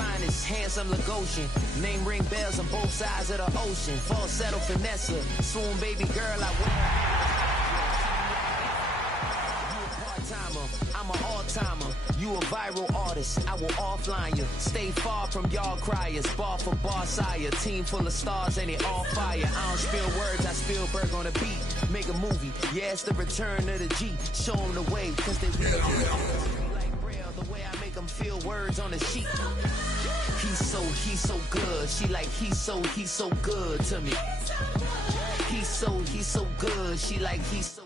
finest, handsome Lagosian. Name ring bells on both sides of the ocean. Falsetto finesse, swoon baby girl, I wear. I'm an all-timer, you a viral artist, I will offline you. Stay far from y'all criers, bar for bar sire. Team full of stars and it all fire. I don't spill words, I Spielberg on the beat. Make a movie, yeah, it's the return of the G. Show them the way, cause they really like Braille, the way I make them feel words on the sheet. He's so good, she like he's so good to me. He's so good, she like he's so.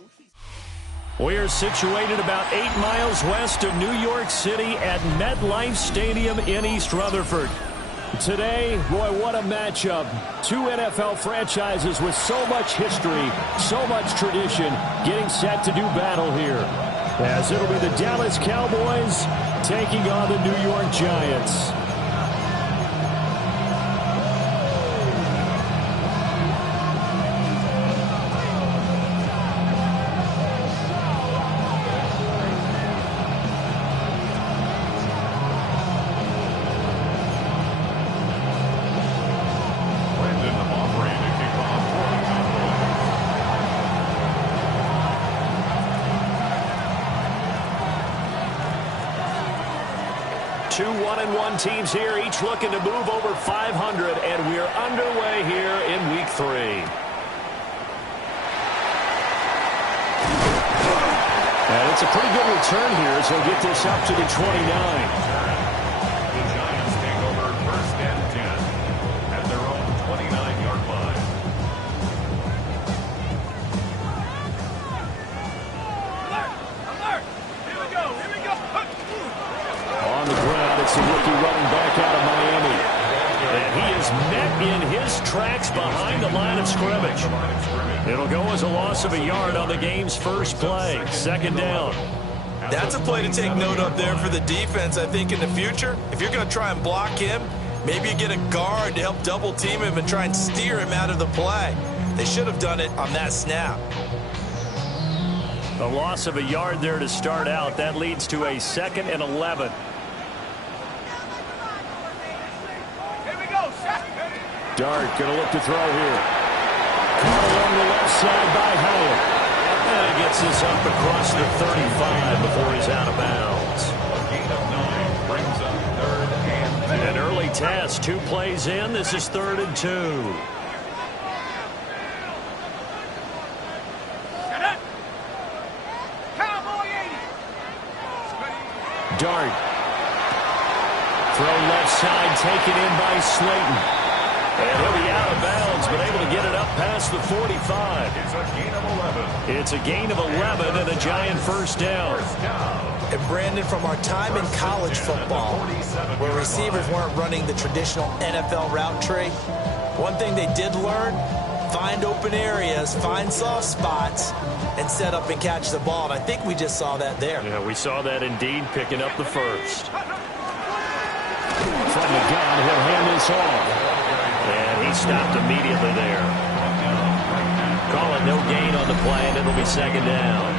We're situated about 8 miles west of New York City at MetLife Stadium in East Rutherford. Today, boy, what a matchup. Two NFL franchises with so much history, so much tradition, getting set to do battle here. As it'll be the Dallas Cowboys taking on the New York Giants. Two 1-1 teams here, each looking to move over 500, and we're underway here in Week 3. And it's a pretty good return here, so we'll get this up to the 29. The Giants take over 1st and 10 at their own 29-yard line. Alert! Here we go! On the ground, it's the rookie running back out of Miami. And he is met in his tracks behind the line of scrimmage. It'll go as a loss of a yard on the game's first play. 2nd down. That's a play to take note of there for the defense, I think, in the future. If you're going to try and block him, maybe you get a guard to help double-team him and try and steer him out of the play. They should have done it on that snap. A loss of a yard there to start out. That leads to a 2nd and 11. Dart going to look to throw here. Caught along the left side by Hyatt. And he gets this up across the 35 before he's out of bounds. A gain of 9 brings up 3rd and 10. An early test, 2 plays in. This is 3rd and 2. Dart. Throw left side, taken in by Slayton. And he'll be out of bounds, but able to get it up past the 45. It's a gain of 11. It's a gain of 11 and a Giant first down. And Brandon, from our time in college football, where receivers weren't running the traditional NFL route tree, one thing they did learn, find open areas, find soft spots, and set up and catch the ball. And I think we just saw that there. Yeah, we saw that indeed, picking up the first. From the gun, he'll hand this off. And he stopped immediately there. Call it no gain on the play, and it'll be 2nd down.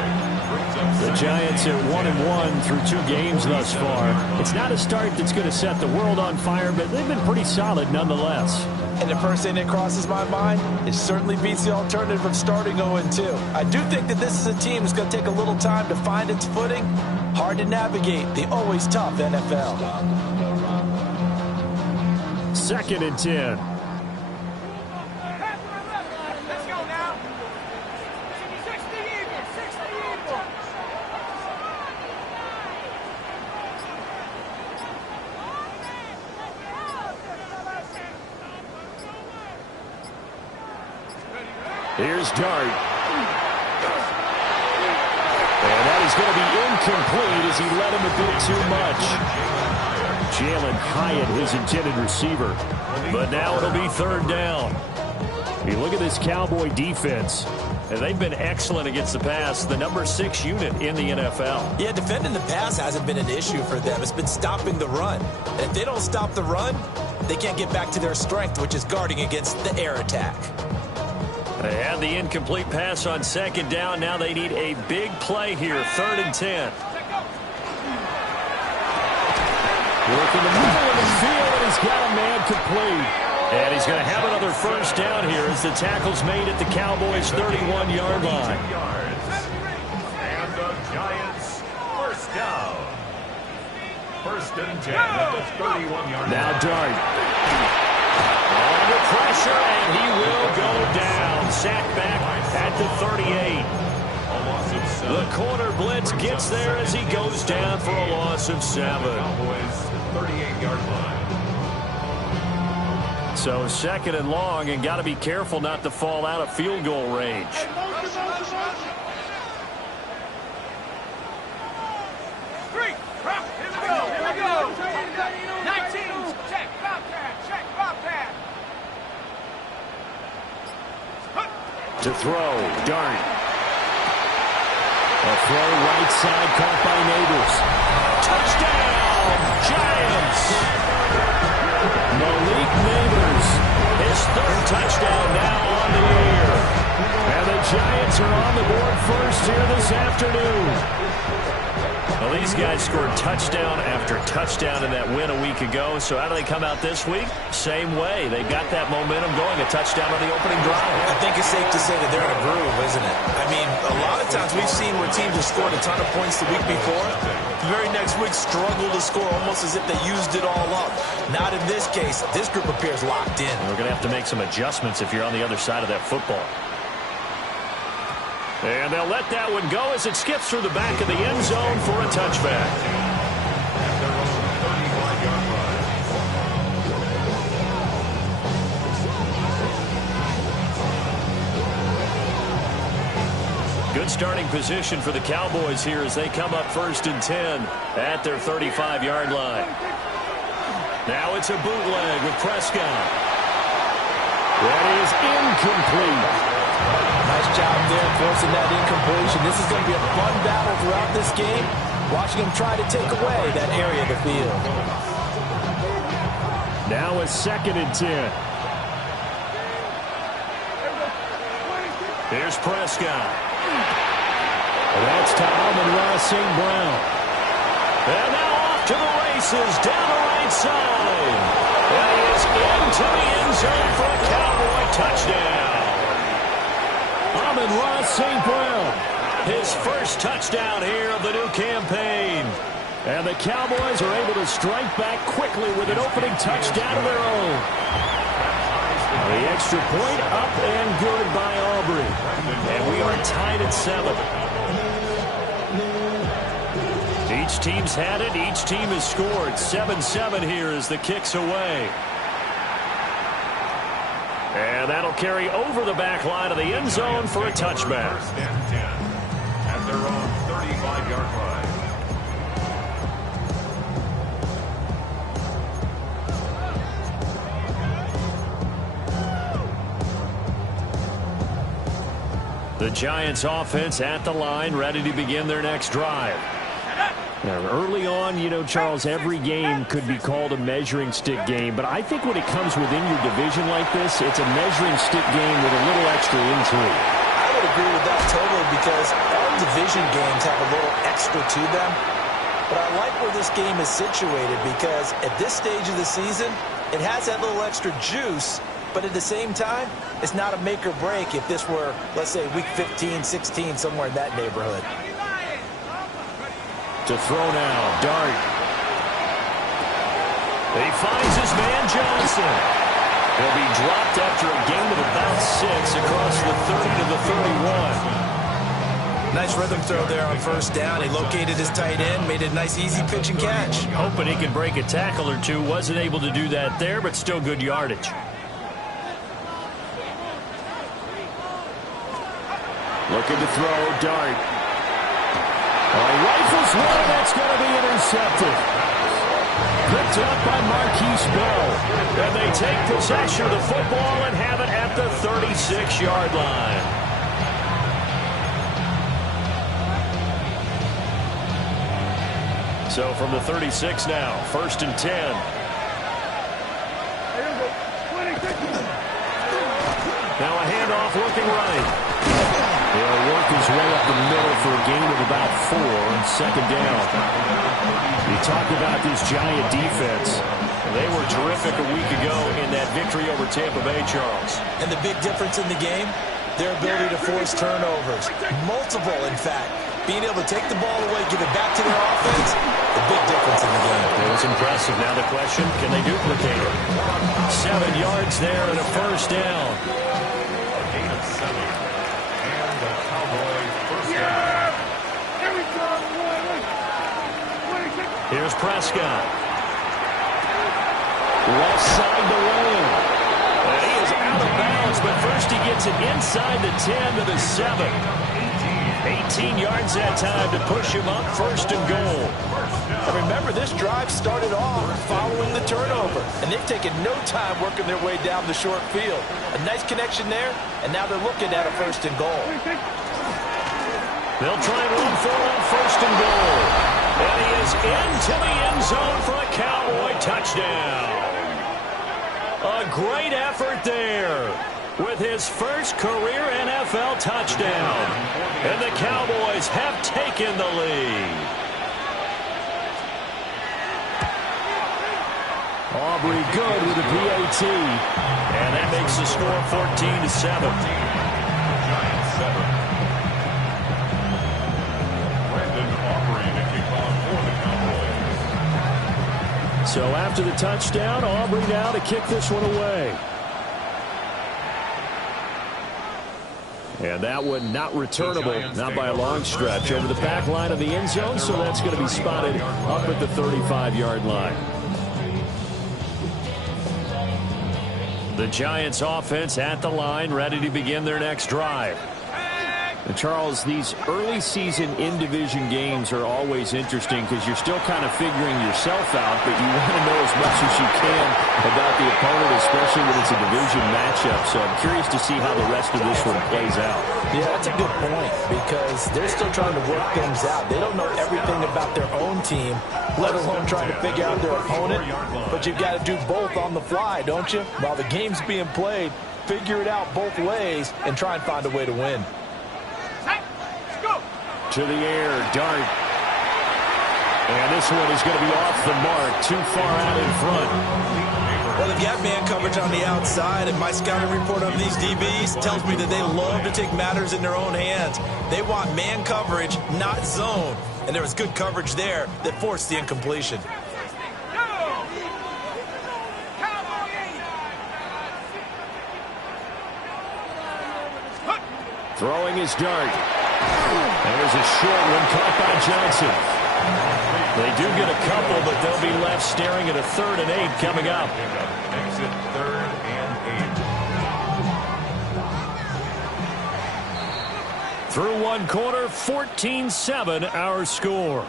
The Giants are 1-1 through 2 games thus far. It's not a start that's going to set the world on fire, but they've been pretty solid nonetheless. And the first thing that crosses my mind, it certainly beats the alternative of starting 0-2. I do think that this is a team that's going to take a little time to find its footing. Hard to navigate the always tough NFL. 2nd and 10. Here's Dart. And that is going to be incomplete as he led him a bit too much. Jalen Hyatt, his intended receiver. But now it'll be 3rd down. You look at this Cowboy defense, and they've been excellent against the pass, the number 6 unit in the NFL. Yeah, defending the pass hasn't been an issue for them. It's been stopping the run. And if they don't stop the run, they can't get back to their strength, which is guarding against the air attack. They had the incomplete pass on 2nd down. Now they need a big play here, 3rd and 10. Work in the middle of the field, he's got a man complete. And he's going to have another first down here as the tackle's made at the Cowboys' 31-yard line. And the Giants first down. First and 10 at the 31-yard line. Now Dart. Under pressure, and he will go down. Sacked back at the 38. The corner blitz gets there as he goes down for a loss of 7. Cowboys 38-yard line. So second and long, and got to be careful not to fall out of field goal range. To throw, Dart. A throw right side caught by Neighbors. Touchdown, Giants! Malik Neighbors, his third touchdown now on the year. And the Giants are on the board first here this afternoon. Well, these guys scored touchdown after touchdown in that win a week ago. So how do they come out this week? Same way. They got that momentum going, a touchdown on the opening drive. I think it's safe to say that they're in a groove, isn't it? I mean, a lot of times we've seen where teams have scored a ton of points the week before. The very next week struggle to score almost as if they used it all up. Not in this case. This group appears locked in. We're going to have to make some adjustments if you're on the other side of that football. And they'll let that one go as it skips through the back of the end zone for a touchback. At their own 35-yard line. Good starting position for the Cowboys here as they come up first and 10 at their 35-yard line. Now it's a bootleg with Prescott. That is incomplete. Nice job there forcing that incompletion. This is going to be a fun battle throughout this game. Watching him try to take away that area of the field. Now a second and 10. Here's Prescott. That's to Amon-Ra St. Brown. And now off to the races down the right side. And he is into the end zone for a Cowboy touchdown. Amon-Ra St. Brown, his first touchdown here of the new campaign. And the Cowboys are able to strike back quickly with an opening touchdown of their own. The extra point up and good by Aubrey. And we are tied at 7. Each team's had it. Each team has scored. 7-7 here as the kick's away. And that'll carry over the back line of the end zone for a touchback. First and 10 at their own 35-yard line. The Giants offense at the line, ready to begin their next drive. Now, early on, you know, Charles, every game could be called a measuring stick game, but I think when it comes within your division like this, it's a measuring stick game with a little extra intrigue. I would agree with that totally because all division games have a little extra to them. But I like where this game is situated because at this stage of the season, it has that little extra juice, but at the same time, it's not a make or break if this were, let's say, week 15, 16, somewhere in that neighborhood. To throw now, Dart. He finds his man Johnson. He'll be dropped after a gain of about 6 across the 30 to the 31. Nice rhythm throw there on first down. He located his tight end, made a nice easy pitch and catch. Hoping he can break a tackle or two. Wasn't able to do that there, but still good yardage. Looking to throw, Dart. Rifles one, that's going to be intercepted. Picked up by Marquise Bell. And they take possession of the football and have it at the 36-yard line. So from the 36 now, first and 10. Now a handoff looking right. He'll work his way up the middle for a gain of about 4 on second down. You talk about this Giant defense. They were terrific a week ago in that victory over Tampa Bay, Charles. And the big difference in the game, their ability to force turnovers. Multiple, in fact. Being able to take the ball away, give it back to their offense, the big difference in the game. It was impressive. Now the question, can they duplicate it? 7 yards there and a first down. A gain of 7. And the Cowboys first down. Here's Prescott. Left side to Lane. And he is out of bounds, but first he gets it inside the 10 to the 7. 18 yards that time to push him up, first and goal. And remember, this drive started off following the turnover, and they've taken no time working their way down the short field. A nice connection there, and now they're looking at a first and goal. They'll try and run for it on first and goal. And he is into the end zone for a Cowboy touchdown. A great effort there with his first career NFL touchdown. And the Cowboys have taken the lead. Aubrey good with a PAT. And that makes the score 14-7. Giants 7. Brandon Aubrey to kick off for the Cowboys. So after the touchdown, Aubrey now to kick this one away. And that one not returnable, not by a long stretch, over the back line of the end zone, so that's going to be spotted up at the 35-yard line. The Giants offense at the line, ready to begin their next drive. And Charles, these early season in-division games are always interesting because you're still kind of figuring yourself out, but you want to know as much as you can about the opponent, especially when it's a division matchup. So I'm curious to see how the rest of this one plays out. Yeah, that's a good point because they're still trying to work things out. They don't know everything about their own team, let alone trying to figure out their opponent. But you've got to do both on the fly, don't you? While the game's being played, figure it out both ways and try and find a way to win. To the air, Dart. And this one is going to be off the mark, too far out in front. Well, they've got man coverage on the outside, and my scouting report on these DBs tells me that they love to take matters in their own hands. They want man coverage, not zone. And there was good coverage there that forced the incompletion. Throwing his Dart. There's a short one caught by Johnson. They do get a couple, but they'll be left staring at a 3rd and 8 coming up. Exit 3rd and 8. Through one quarter, 14-7 our score.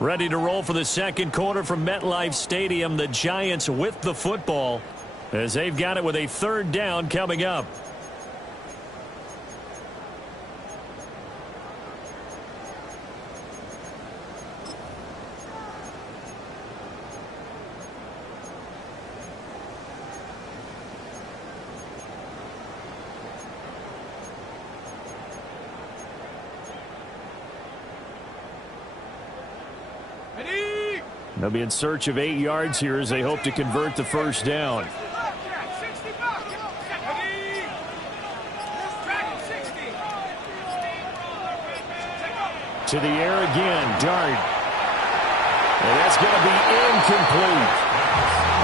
Ready to roll for the second quarter from MetLife Stadium. The Giants with the football as they've got it with a 3rd down coming up. They'll be in search of 8 yards here as they hope to convert the first down. To the air again, Dart. And that's going to be incomplete.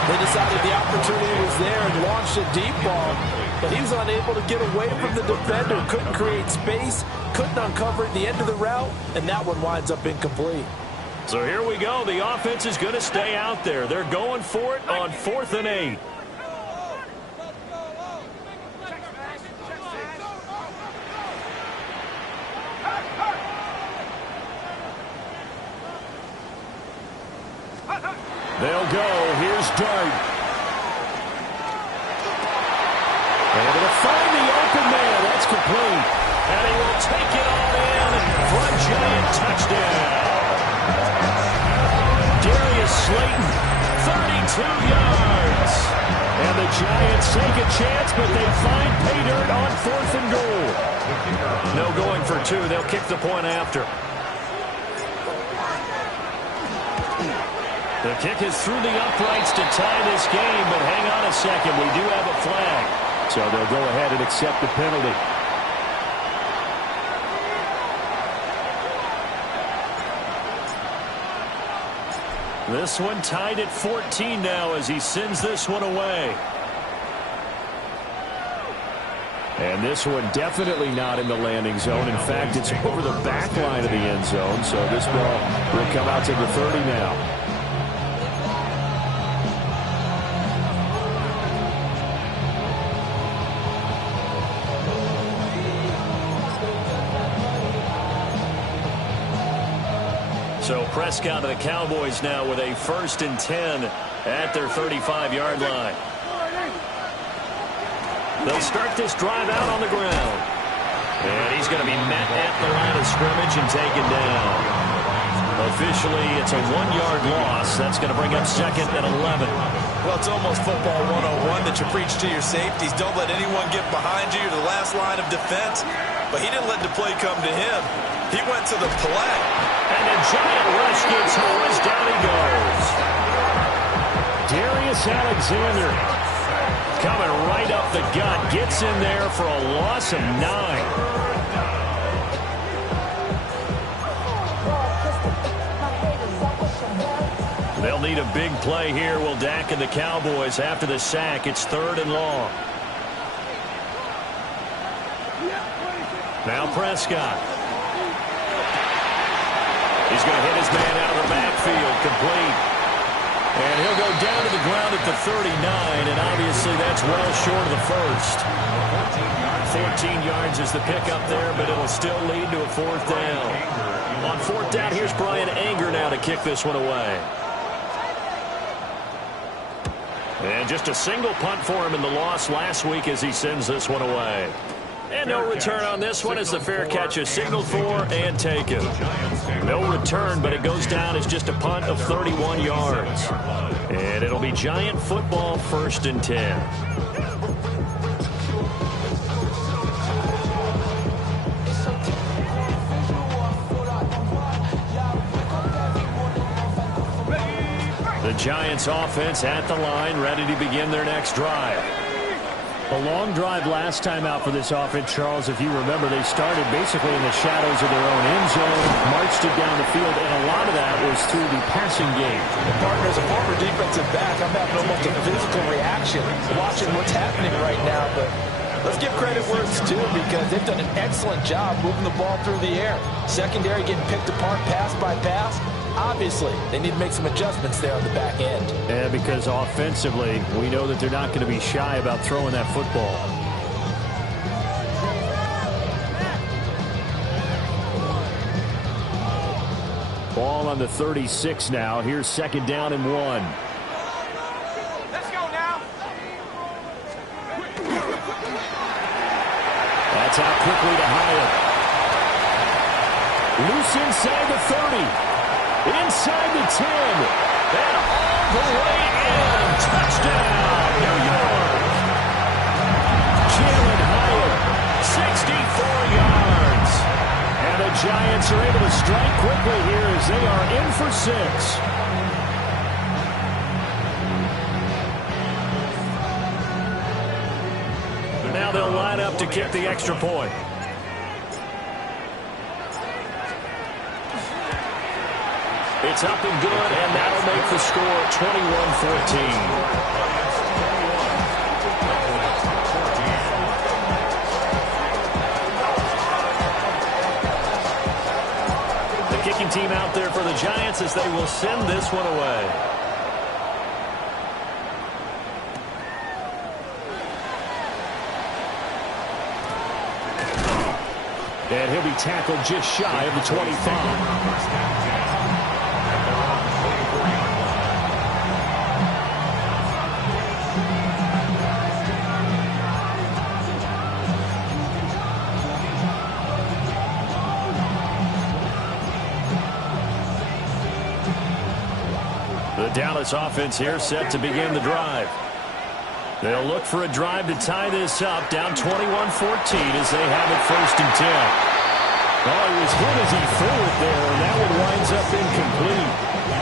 They decided the opportunity was there and launched a deep ball, but he was unable to get away from the defender, couldn't create space, couldn't uncover at the end of the route, and that one winds up incomplete. So here we go. The offense is going to stay out there. They're going for it on 4th and 8. They'll go. Here's Dart. Able to find the open man. That's complete. And he will take it all in for a Giant touchdown. Darius Slayton, 32 yards. And the Giants take a chance, but they find pay dirt on 4th and goal. No going for 2. They'll kick the point after. The kick is through the uprights to tie this game, but hang on a second. We do have a flag. So they'll go ahead and accept the penalty. This one tied at 14 now as he sends this one away. And this one definitely not in the landing zone. In fact, it's over the back line of the end zone. So this ball will come out to the 30 now. So Prescott and the Cowboys now with a 1st and 10 at their 35-yard line. They'll start this drive out on the ground. And he's going to be met at the line of scrimmage and taken down. Officially, it's a 1-yard loss. That's going to bring up 2nd and 11. Well, it's almost football 101 that you preach to your safeties. Don't let anyone get behind you to the last line of defense. But he didn't let the play come to him. He went to the play. And a giant rush gets home as down he goes. Darius Alexander coming right up the gut. Gets in there for a loss of 9. They'll need a big play here, will Dak and the Cowboys. After the sack, it's 3rd and long. Now Prescott. He's going to hit his man out of the backfield, complete. And he'll go down to the ground at the 39, and obviously that's well short of the first. 14 yards is the pickup there, but it'll still lead to a 4th down. On 4th down, here's Bryan Anger now to kick this one away. And just a single punt for him in the loss last week as he sends this one away. And no return on this one as the fair catch is signaled for and taken. No return, but it goes down as just a punt of 31 yards. And it'll be Giant football, 1st and 10. The Giants offense at the line, ready to begin their next drive. A long drive last time out for this offense, Charles. If you remember, they started basically in the shadows of their own end zone, marched it down the field, and a lot of that was through the passing game. The partner, as a former defensive back, I'm having almost a physical reaction watching what's happening right now. But let's give credit where it's due because they've done an excellent job moving the ball through the air. Secondary getting picked apart pass by pass. Obviously, they need to make some adjustments there on the back end. Yeah, because offensively, we know that they're not going to be shy about throwing that football. Ball on the 36 now. Here's 2nd down and 1. Let's go now. That's out quickly to Hyatt. Loose inside the 30. Inside the 10, and all the way in. Touchdown, New York. Jalin Hyatt, 64 yards. And the Giants are able to strike quickly here as they are in for 6. Now they'll line up to kick the extra point. It's up and good, and that'll make the score 21-14. The kicking team out there for the Giants as they will send this one away. And he'll be tackled just shy of the 25. The Dallas offense here set to begin the drive. They'll look for a drive to tie this up, down 21-14 as they have it 1st and 10. Oh, he was hit as he threw it there, and that one winds up incomplete.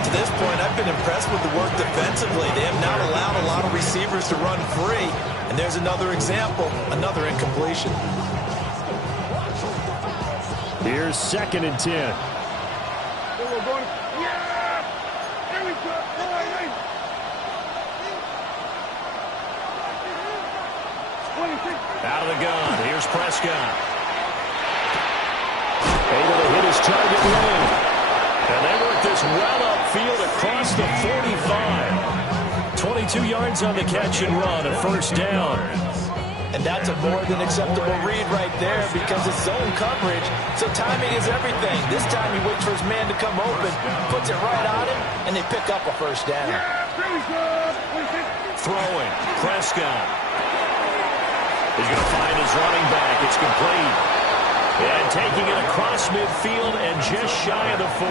To this point, been impressed with the work defensively. They have not allowed a lot of receivers to run free. And there's another example, another incompletion. Here's 2nd and 10. Out of the gun. Here's Prescott. Able to hit his target lane. And they work this well upfield across the 45. 22 yards on the catch and run, a first down. And that's a more than acceptable read right there because it's zone coverage, so timing is everything. This time he waits for his man to come open, puts it right on him, and they pick up a first down. Throwing, Prescott. He's going to find his running back. It's complete. And taking it across midfield and just shy of the 40.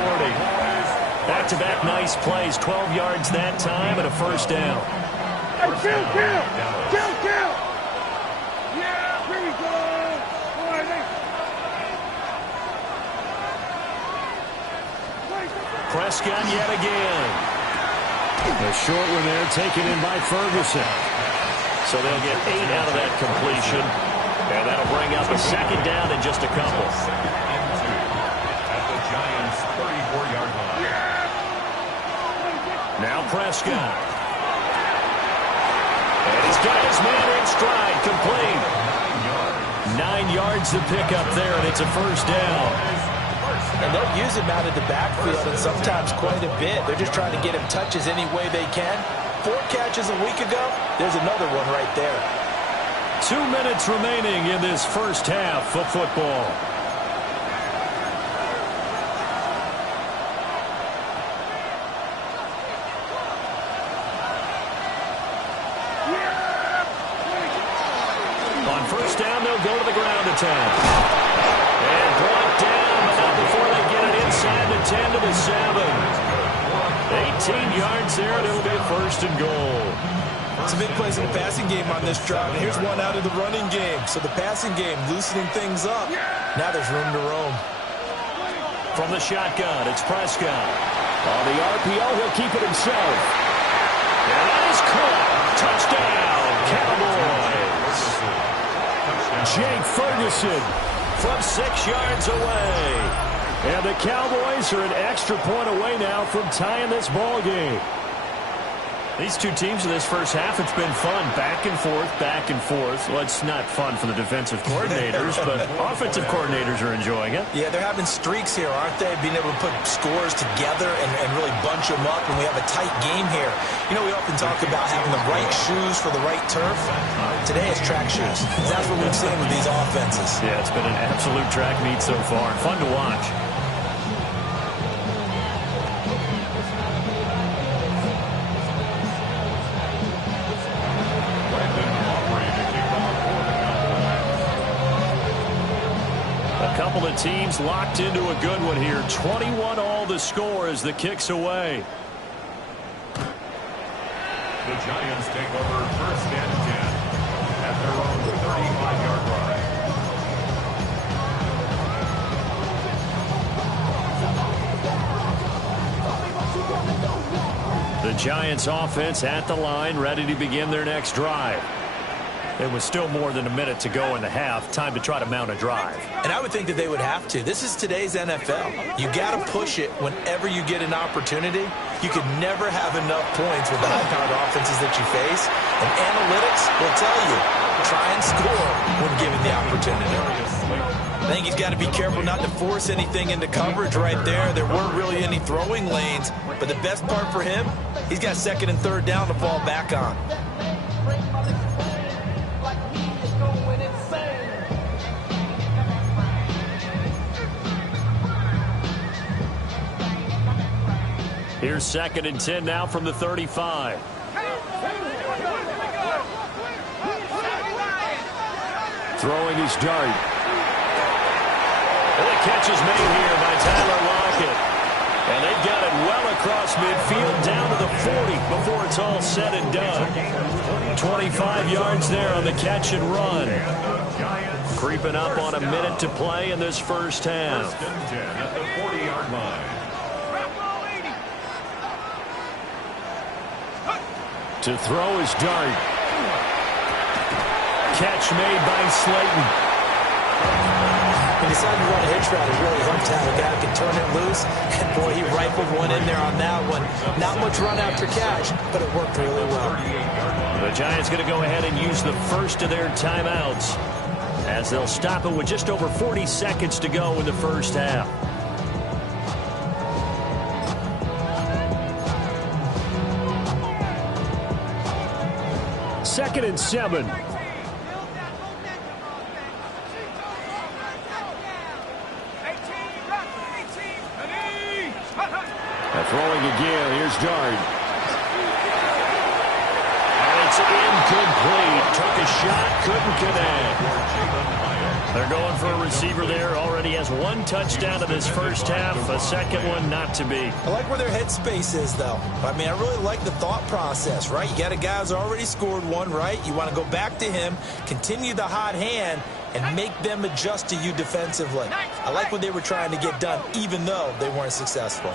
Back-to-back nice plays, 12 yards that time and a first down. Kill! Yeah, here we go. Prescott yet again. The short one there taken in by Ferguson. So they'll get 8 out of that completion. And that'll bring up a second down in just a couple. At the Giants' 34-yard line. Now Prescott. And he's got his man in stride, complete. 9 yards to pick up there, and it's a first down. And they'll use him out of the backfield, and sometimes quite a bit. They're just trying to get him touches any way they can. 4 catches a week ago, there's another one right there. 2 minutes remaining in this first half of football. On first down, they'll go to the ground attack. And brought down, but not before they get it inside the 10 to the 7. 18 yards there, and it'll be a first and goal. Some big plays in the passing game on this drive, and here's one out of the running game. So the passing game loosening things up. Now there's room to roam. From the shotgun, it's Prescott. On the RPO, he'll keep it himself. And that is caught. Touchdown, Cowboys. Jake Ferguson from 6 yards away. And the Cowboys are an extra point away now from tying this ball game. These two teams in this first half, it's been fun. Back and forth, back and forth. Well, it's not fun for the defensive coordinators, but offensive coordinators are enjoying it. Yeah, they're having streaks here, aren't they? Being able to put scores together and really bunch them up, and we have a tight game here. You know, we often talk about having the right shoes for the right turf. Today it's track shoes. That's what we've seen with these offenses. Yeah, it's been an absolute track meet so far. Fun to watch. Couple of teams locked into a good one here. 21 all the score as the kick's away. The Giants take over first and 10 at their own 35-yard line. The Giants offense at the line, ready to begin their next drive. There was still more than a minute to go in the half. Time to try to mount a drive. And I would think that they would have to. This is today's NFL. You got to push it whenever you get an opportunity. You can never have enough points with the high-powered offenses that you face. And analytics will tell you, try and score when given the opportunity. I think he's got to be careful not to force anything into coverage right there. There weren't really any throwing lanes. But the best part for him, he's got second and third down to fall back on. Here's second and 10 now from the 35. Throwing his dart. And the catch is made here by Tyler Lockett. And they've got it well across midfield down to the 40 before it's all said and done. 25 yards there on the catch and run. Creeping up on a minute to play in this first half. First and 10 at the 40-yard line. To throw is Dart. Catch made by Slayton. He decided to run a hitch route. It really helped to have a guy who can turn it loose. And, boy, he rifled one in there on that one. Not much run after catch, but it worked really well. The Giants going to go ahead and use the first of their timeouts as they'll stop it with just over 40 seconds to go in the first half. Second and 7. Throwing again. Here's Dart. And it's incomplete. Took a shot, couldn't connect. They're going for a receiver there. Already has one touchdown in this first half. A second one not to be. I like where their headspace is, though. I mean, I really like the thought process, right? You got a guy who's already scored one, right? You want to go back to him, continue the hot hand, and make them adjust to you defensively. I like what they were trying to get done, even though they weren't successful.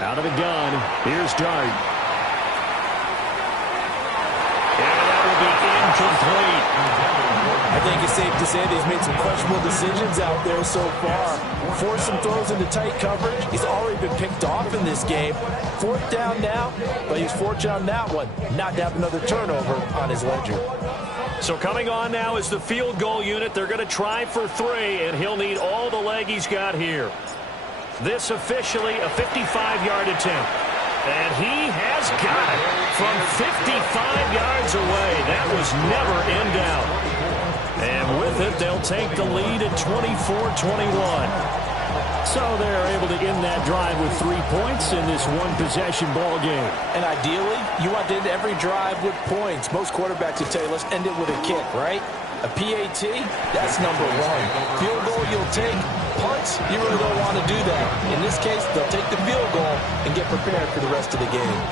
Out of the gun, here's Dart. And that will be incomplete. I think it's safe to say that he's made some questionable decisions out there so far. Forced some throws into tight coverage. He's already been picked off in this game. Fourth down now, but he's fortunate on that one not to have another turnover on his ledger. So coming on now is the field goal unit. They're going to try for 3, and he'll need all the leg he's got here. This officially a 55-yard attempt. And he has got it from 55 yards away. That was never in doubt. And with it, they'll take the lead at 24-21. So they're able to end that drive with 3 points in this one-possession ball game. And ideally, you want to end every drive with points. Most quarterbacks would tell you, let's end it with a kick, right? A PAT, that's number 1. Field goal you'll take. Punts, you really don't want to do that. In this case, they'll take the field goal and get prepared for the rest of the game.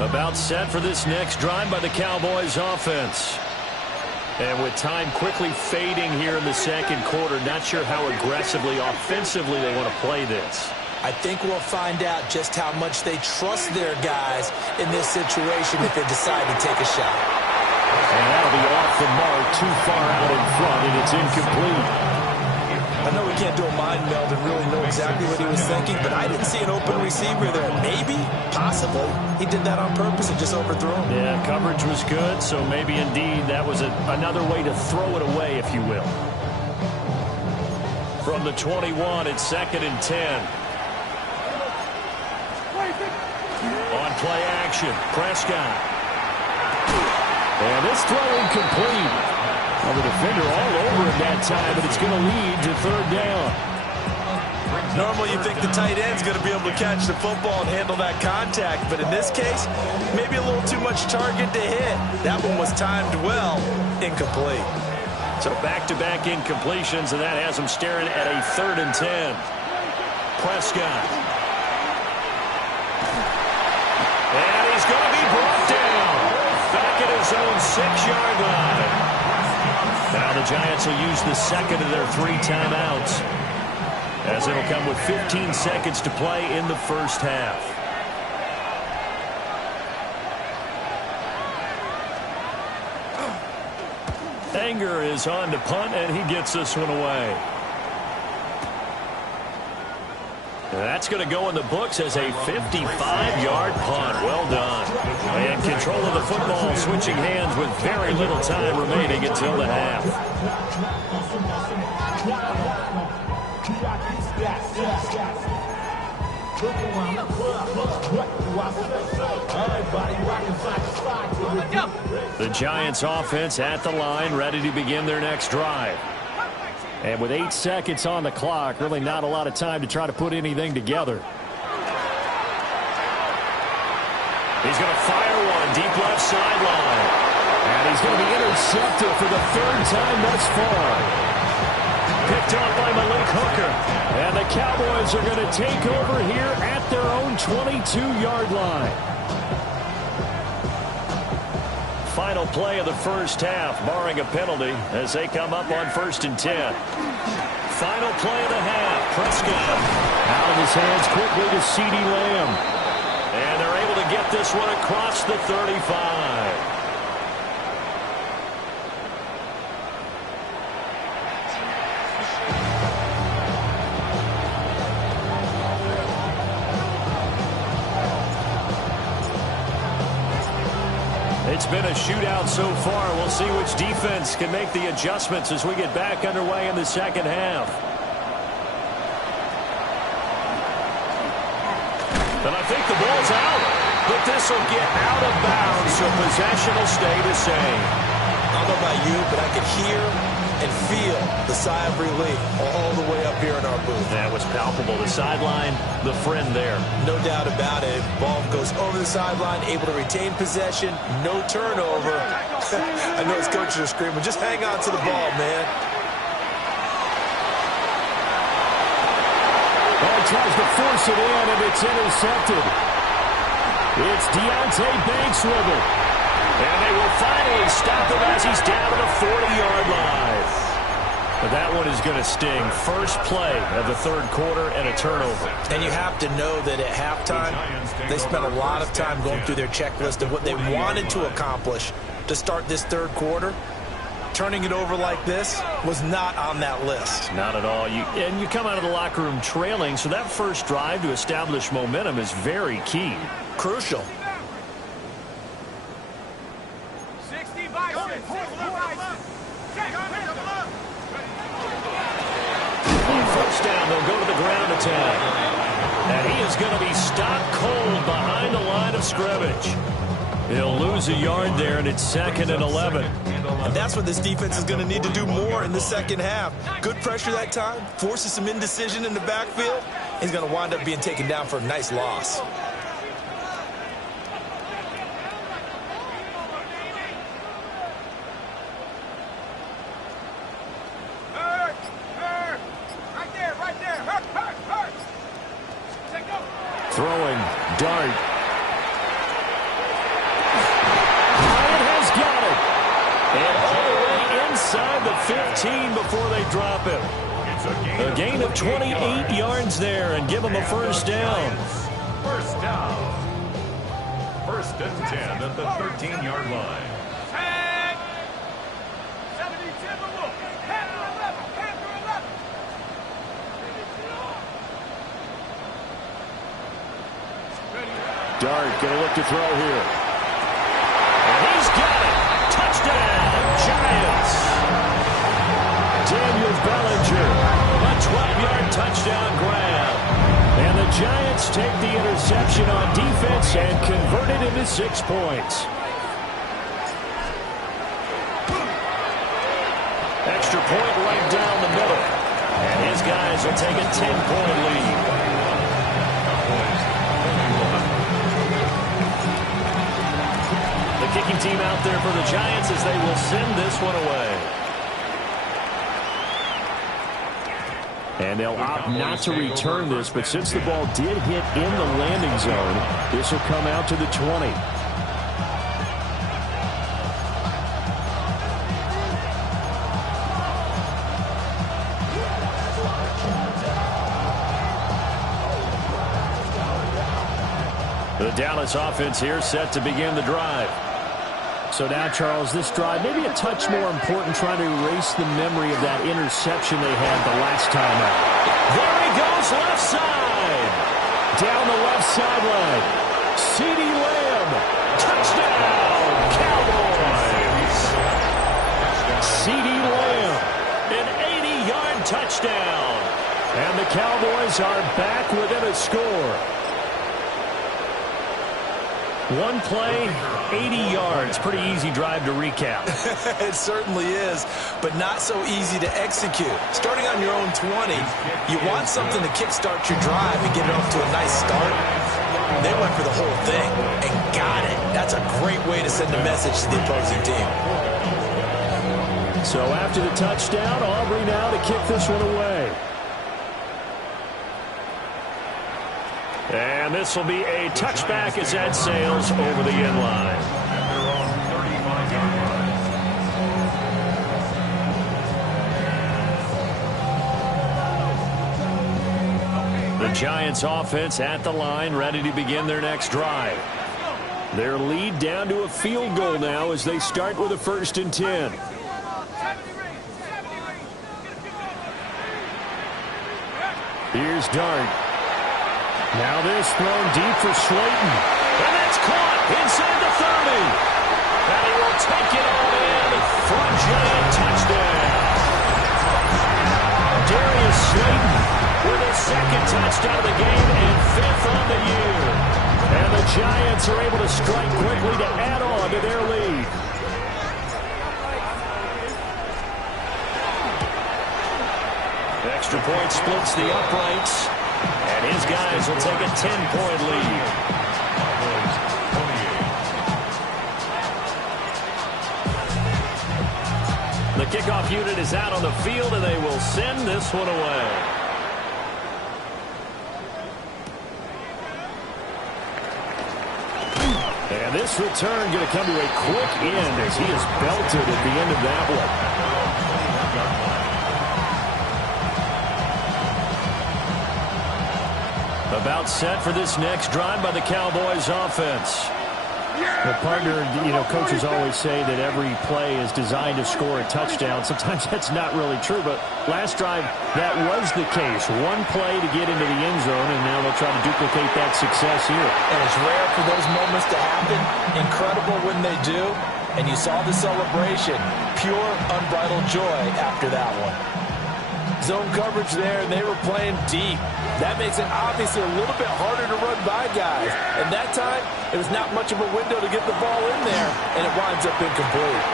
About set for this next drive by the Cowboys offense. And with time quickly fading here in the second quarter, not sure how aggressively, offensively they want to play this. I think we'll find out just how much they trust their guys in this situation if they decide to take a shot. And that'll be off the mark, too far out in front, and it's incomplete. I know we can't do a mind meld and really know exactly what he was thinking, but I didn't see an open receiver there. Maybe, possibly, he did that on purpose and just overthrew him. Yeah, coverage was good, so maybe indeed that was another way to throw it away, if you will. From the 21, it's 2nd and 10. On play action, Prescott. And this throw incomplete. Well, the defender all over him that time, but it's going to lead to 3rd down. Normally you think the tight end's going to be able to catch the football and handle that contact, but in this case, maybe a little too much target to hit. That one was timed well, incomplete. So back-to-back incompletions, and that has him staring at a 3rd and 10. Prescott. And he's going to be brought down. Back at his own 6-yard line. Now the Giants will use the second of their 3 timeouts, as it'll come with 15 seconds to play in the first half. Anger is on to punt, and he gets this one away. That's going to go in the books as a 55-yard punt. Well done. And control of the football, switching hands with very little time remaining until the half. The Giants offense at the line, ready to begin their next drive. And with 8 seconds on the clock, really not a lot of time to try to put anything together. He's going to fire one deep left sideline. And he's going to be intercepted for the 3rd time thus far. Picked up by Malik Hooker. And the Cowboys are going to take over here at their own 22-yard line. Final play of the first half, barring a penalty, as they come up on 1st and 10. Final play of the half. Prescott out of his hands quickly to CeeDee Lamb. And they're able to get this one across the 35. It's been a shootout so far. We'll see which defense can make the adjustments as we get back underway in the second half. And I think the ball's out, but this will get out of bounds, so possession will stay the same. I don't know about you, but I could hear and feel the sigh of relief all the way up here in our booth. That was palpable. The sideline, the friend there. No doubt about it. Ball goes over the sideline, able to retain possession, no turnover. I know his coaches are screaming, just hang on to the ball, man. Ball tries to force it in, and it's intercepted. It's Deonte Banks with it. And they will finally stop him as he's down to the 40-yard line. But that one is going to sting. First play of the third quarter and a turnover. And you have to know that at halftime, they spent a lot of time going through their checklist of what they wanted to accomplish to start this third quarter. Turning it over like this was not on that list. Not at all. And you come out of the locker room trailing, so that first drive to establish momentum is very key. Crucial. First down, they'll go to the ground attack. And he is going to be stopped cold behind the line of scrimmage. He'll lose a yard there, and it's 2nd and 11. And that's what this defense is going to need to do more in the second half. Good pressure that time, forces some indecision in the backfield. He's going to wind up being taken down for a nice loss. Throwing, Dart. Bryant has got it. And all the way inside the 15 before they drop him. A gain of 28 yards there and give him a first down. First down. 1st and 10 at the 13-yard line. Dart going to look to throw here. And he's got it. Touchdown, Giants. Daniel Bellinger, a 12-yard touchdown grab. And the Giants take the interception on defense and convert it into 6 points. Extra point right down the middle. And his guys will take a 10-point lead. Kicking team out there for the Giants as they will send this one away. And they'll opt not to return this, but since the ball did hit in the landing zone, this will come out to the 20. The Dallas offense here set to begin the drive. So now, Charles, this drive maybe a touch more important, trying to erase the memory of that interception they had the last time out. There he goes, left side. Down the left sideline. CeeDee Lamb. Touchdown, Cowboys. CeeDee Lamb, an 80-yard touchdown. And the Cowboys are back within a score. One play, 80 yards. Pretty easy drive to recap. It certainly is, but not so easy to execute. Starting on your own 20, you want something to kickstart your drive and get it off to a nice start. They went for the whole thing and got it. That's a great way to send a message to the opposing team. So after the touchdown, Aubrey now to kick this one away. And this will be a touchback as that sails over the end line. The Giants offense at the line, ready to begin their next drive. Their lead down to a field goal now as they start with a 1st and 10. Here's Dart. Now this thrown deep for Slayton. And that's caught inside the 30. And he will take it all in for a Giant touchdown. Darius Slayton with his 2nd touchdown of the game and 5th on the year. And the Giants are able to strike quickly to add on to their lead. Extra point splits the uprights. And his guys will take a 10-point lead. The kickoff unit is out on the field, and they will send this one away. And this return going to come to a quick end as he is belted at the end of that one. About set for this next drive by the Cowboys offense. The partner, coaches always say that every play is designed to score a touchdown. Sometimes that's not really true, but last drive, that was the case. One play to get into the end zone, and now they'll try to duplicate that success here. And it's rare for those moments to happen. Incredible when they do. And you saw the celebration. Pure, unbridled joy after that one. Zone coverage there, and they were playing deep. That makes it obviously a little bit harder to run by guys. And that time, it was not much of a window to get the ball in there, and it winds up incomplete.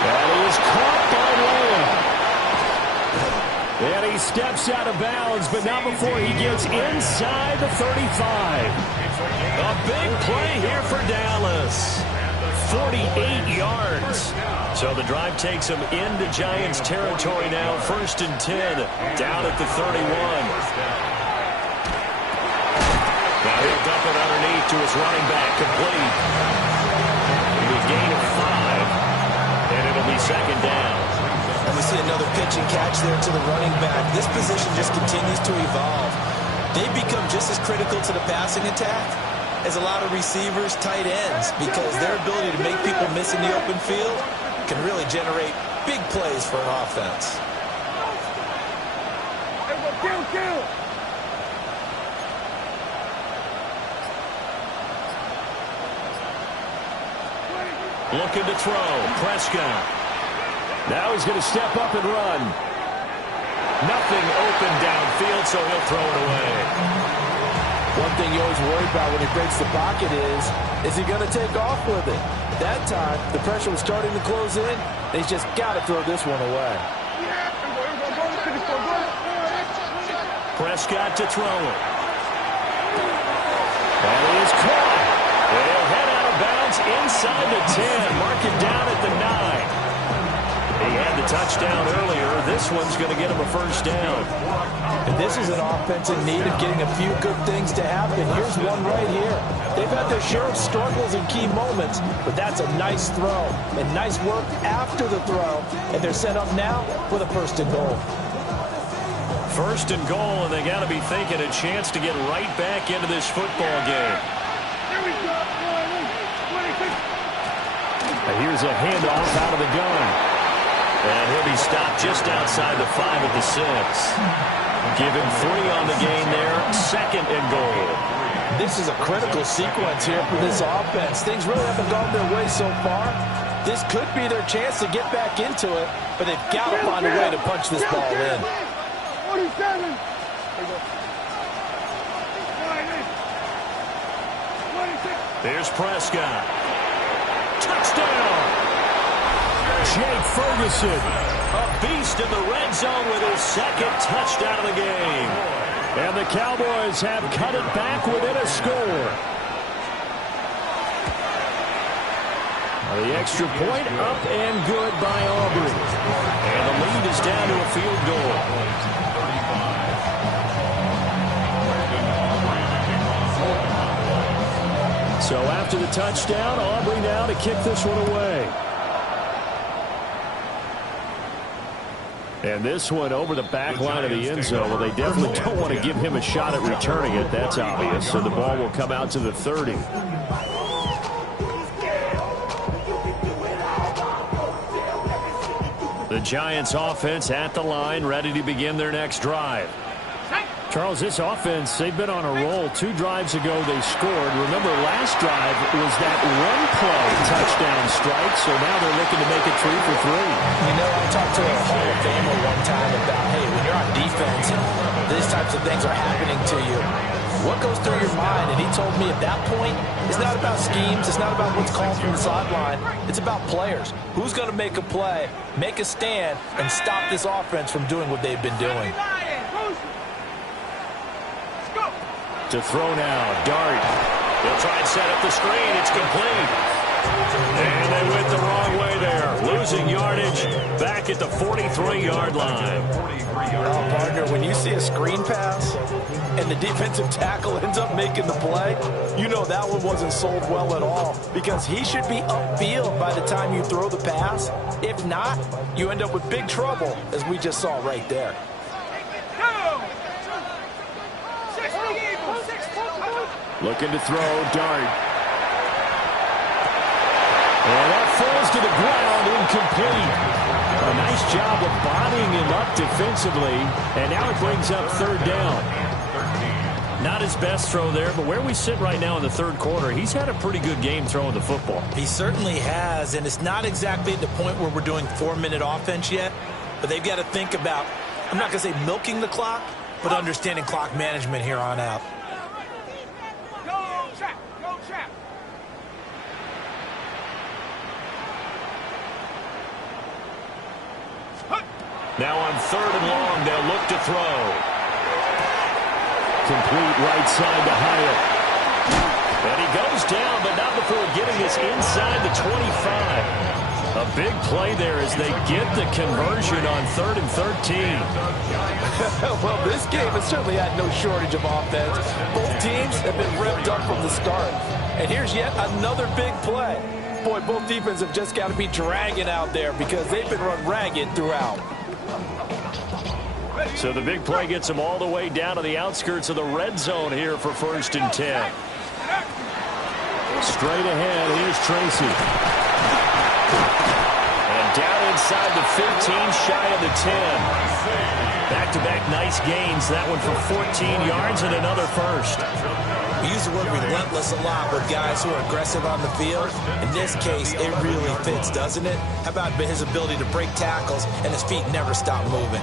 That is caught by Lamb. And he steps out of bounds, but not before he gets inside the 35. A big play here for Dallas. 48 yards. So the drive takes him into Giants territory now. 1st and 10, down at the 31. Now he'll dump it underneath to his running back, complete. A gain of 5, and it'll be 2nd down. And we see another pitch and catch there to the running back. This position just continues to evolve. They become just as critical to the passing attack as a lot of receivers, tight ends, because their ability to make people miss in the open field can really generate big plays for an offense. Looking to throw, Prescott. Now he's going to step up and run. Nothing open downfield, so he'll throw it away. One thing you always worry about when he breaks the pocket is he going to take off with it? That time, the pressure was starting to close in. He's just got to throw this one away. Prescott to throw it. And he is caught. They'll head out of bounds inside the 10. Mark it down at the 9. He had the touchdown earlier. This one's going to get him a 1st down. And this is an offense in need of getting a few good things to happen. Here's one right here. They've had their share of struggles in key moments, but that's a nice throw and nice work after the throw. And they're set up now with a 1st and goal. 1st and goal, and they got to be thinking a chance to get right back into this football game. And here's a handoff out of the gun. And he'll be stopped just outside the 5 at the 6. Give him 3 on the gain there. 2nd and goal. This is a critical sequence here for this offense. Things really haven't gone their way so far. This could be their chance to get back into it, but they've got to find a way to punch this ball in. 47. There's Prescott. Touchdown! Jake Ferguson, a beast in the red zone with his 2nd touchdown of the game. And the Cowboys have cut it back within a score. The extra point up and good by Aubrey. And the lead is down to a field goal. So after the touchdown, Aubrey now to kick this one away. And this one over the back line of the end zone. Well, they definitely don't want to give him a shot at returning it. That's obvious. So the ball will come out to the 30. The Giants offense at the line, ready to begin their next drive. Charles, this offense, they've been on a roll. 2 drives ago, they scored. Remember, last drive was that one-play touchdown strike, so now they're looking to make it 3 for 3. You know, I talked to a Hall of Famer one time about, hey, when you're on defense, these types of things are happening to you. What goes through your mind? And he told me at that point, it's not about schemes. It's not about what's called from the sideline. It's about players. Who's going to make a play, make a stand, and stop this offense from doing what they've been doing? To throw now, Dart. They'll try and set up the screen. It's complete. And they went the wrong way there. Losing yardage back at the 43-yard line. Oh, partner, when you see a screen pass and the defensive tackle ends up making the play, you know that one wasn't sold well at all because he should be upfield by the time you throw the pass. If not, you end up with big trouble, as we just saw right there. Looking to throw, Dart. And that falls to the ground, incomplete. A nice job of bodying him up defensively, and now it brings up 3rd down. Not his best throw there, but where we sit right now in the 3rd quarter, he's had a pretty good game throwing the football. He certainly has, and it's not exactly at the point where we're doing 4-minute offense yet, but they've got to think about, I'm not going to say milking the clock, but understanding clock management here on out. Now on 3rd and long, they'll look to throw. Complete right side to Hyatt. And he goes down, but not before getting us inside the 25. A big play there as they get the conversion on 3rd and 13. Well, this game has certainly had no shortage of offense. Both teams have been revved up from the start. And here's yet another big play. Boy, both defenses have just got to be dragging out there because they've been run ragged throughout. So the big play gets them all the way down to the outskirts of the red zone here for 1st and 10. Straight ahead, here's Tracy. And down inside the 15, shy of the 10. Back-to-back nice gains. That one for 14 yards and another first. We use the word relentless a lot with guys who are aggressive on the field. In this case, it really fits, doesn't it? How about his ability to break tackles and his feet never stop moving?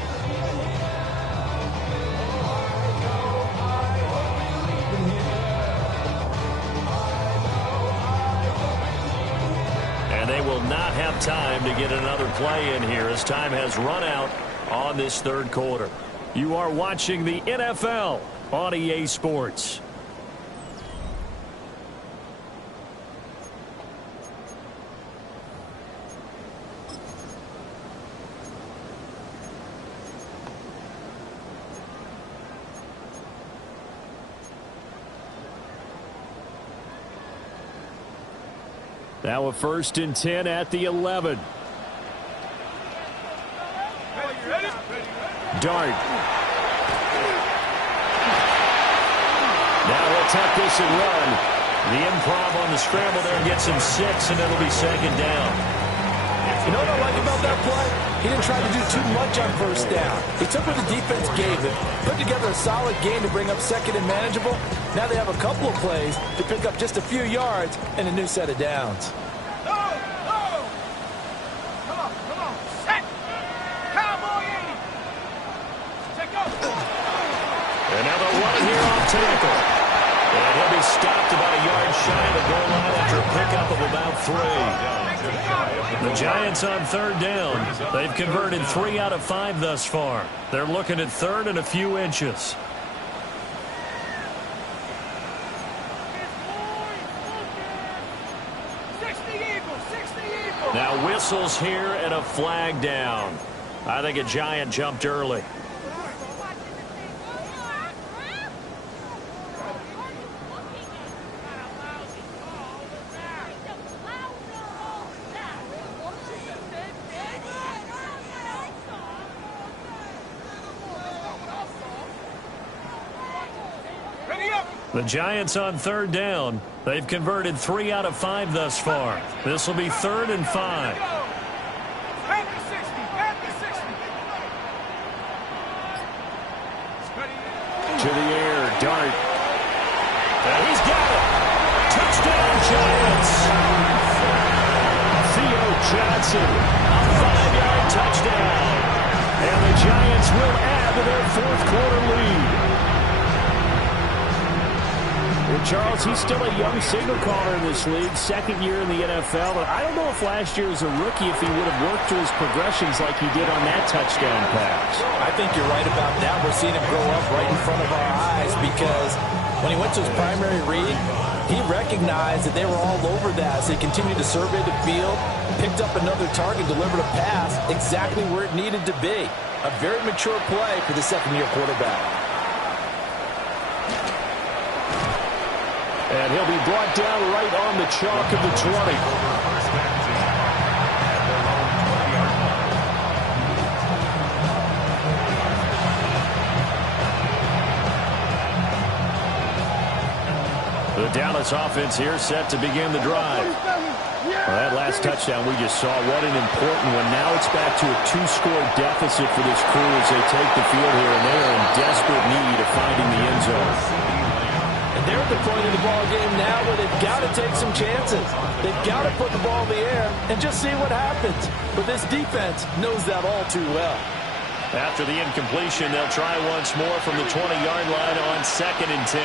And they will not have time to get another play in here as time has run out on this 3rd quarter. You are watching the NFL on EA Sports. Now a 1st and 10 at the 11. Dart. Now he'll tuck this and run. The improv on the scramble there gets him 6, and it'll be 2nd down. You know what I like about that play? He didn't try to do too much on 1st down. He took what the defense gave him, put together a solid game to bring up 2nd and manageable. Now they have a couple of plays to pick up just a few yards and a new set of downs. Tackle. And he'll be stopped about a yard shy of the goal line after a pickup of about 3. The Giants on 3rd down. They've converted 3 out of 5 thus far. They're looking at 3rd and a few inches. Now whistles here and a flag down. I think a Giant jumped early. The Giants on third down. They've converted 3 out of 5 thus far. This will be 3rd and 5. To the air, Dart. And he's got it. Touchdown, Giants. Theo Johnson, a 5-yard touchdown. And the Giants will add to their 4th quarter lead. Well, Charles, he's still a young signal caller in this league, 2nd year in the NFL. But I don't know if last year as a rookie, if he would have worked through his progressions like he did on that touchdown pass. I think you're right about that. We're seeing him grow up right in front of our eyes because when he went to his primary read, he recognized that they were all over that. So he continued to survey the field, picked up another target, delivered a pass exactly where it needed to be. A very mature play for the 2nd-year quarterback. And he'll be brought down right on the chalk of the 20. The Dallas offense here set to begin the drive. Well, that last touchdown we just saw, what an important one. Now it's back to a 2-score deficit for this crew as they take the field here, and they are in desperate need of finding the end zone. They're at the point of the ball game now where they've got to take some chances. They've got to put the ball in the air and just see what happens. But this defense knows that all too well. After the incompletion, they'll try once more from the 20-yard line on 2nd and 10.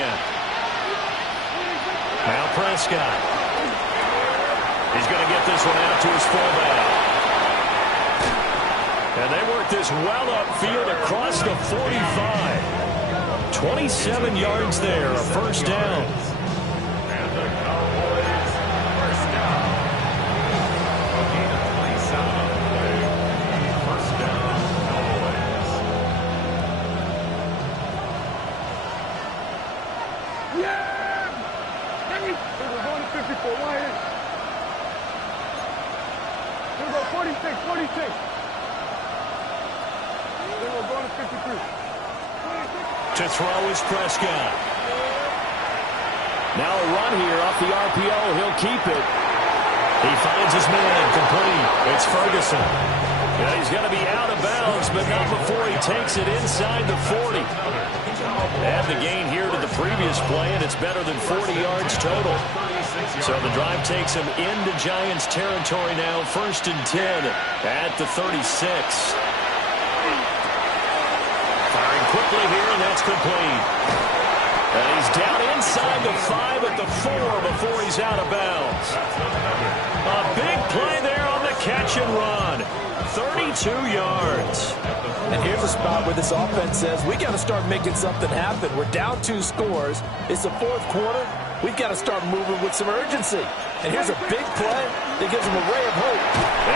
Now Prescott. He's going to get this one out to his fullback. And they work this well upfield across the 45. 27 yards there, a 1st down. And the Cowboys, 1st down. Immediately sound of play. 1st down, Cowboys. Yeah! We're going to 54. Why is? We're going to go 46, 46. Then we're going to 53. To throw is Prescott. Now a run here off the RPO. He'll keep it. He finds his man complete. It's Ferguson. Yeah, he's going to be out of bounds, but not before he takes it inside the 40. Add the gain here to the previous play, and it's better than 40 yards total. So the drive takes him into Giants territory now. 1st and 10 at the 36. Quickly here, and that's complete. And he's down inside the 5 at the 4 before he's out of bounds. A big play there on the catch and run. 32 yards. And here's a spot where this offense says, we got to start making something happen. We're down 2 scores. It's the 4th quarter. We've got to start moving with some urgency. And here's a big play that gives them a ray of hope.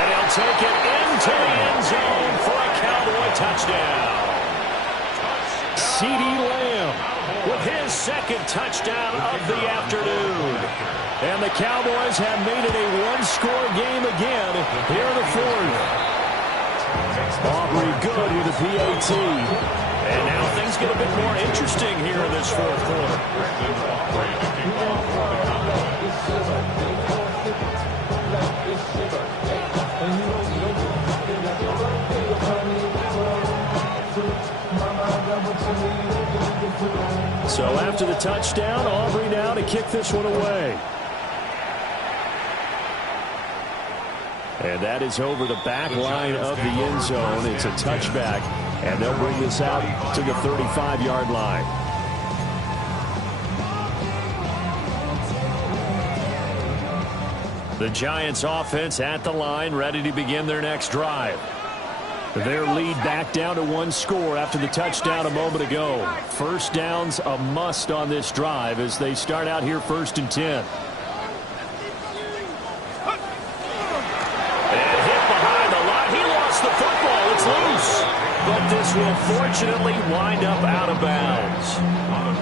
And he'll take it into the end zone for a Cowboy touchdown. CeeDee Lamb with his 2nd touchdown of the afternoon. And the Cowboys have made it a 1-score game again here in the 4th. Aubrey good with a PAT. And now things get a bit more interesting here in this 4th quarter. So after the touchdown, Aubrey now to kick this one away. And that is over the back line of the end zone. It's a touchback, and they'll bring this out to the 35-yard line. The Giants offense at the line, ready to begin their next drive. Their lead back down to 1 score after the touchdown a moment ago. 1st down's a must on this drive as they start out here 1st and 10. And hit behind the line. He lost the football. It's loose. But this will fortunately wind up out of bounds.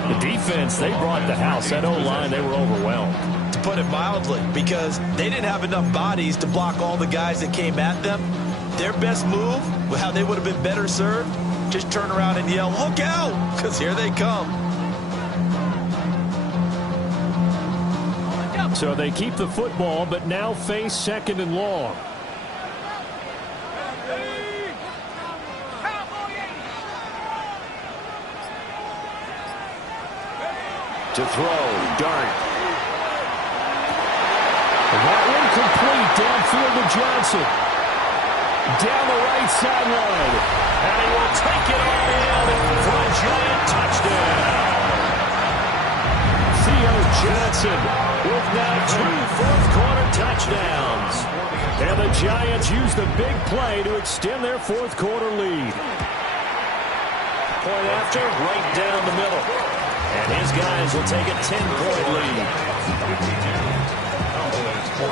The defense, they brought the house. That O-line, they were overwhelmed. To put it mildly, because they didn't have enough bodies to block all the guys that came at them. Their best move, how they would have been better served, just turn around and yell, "Look out!" because here they come. So they keep the football, but now face 2nd and long. To throw, Dart. That one complete downfield to Johnson. Down the right sideline. And he will take it all in for a giant touchdown. Theo Johnson with now 2 fourth-quarter touchdowns. And the Giants use the big play to extend their fourth-quarter lead. Point after, right down the middle. And his guys will take a 10-point lead. 42.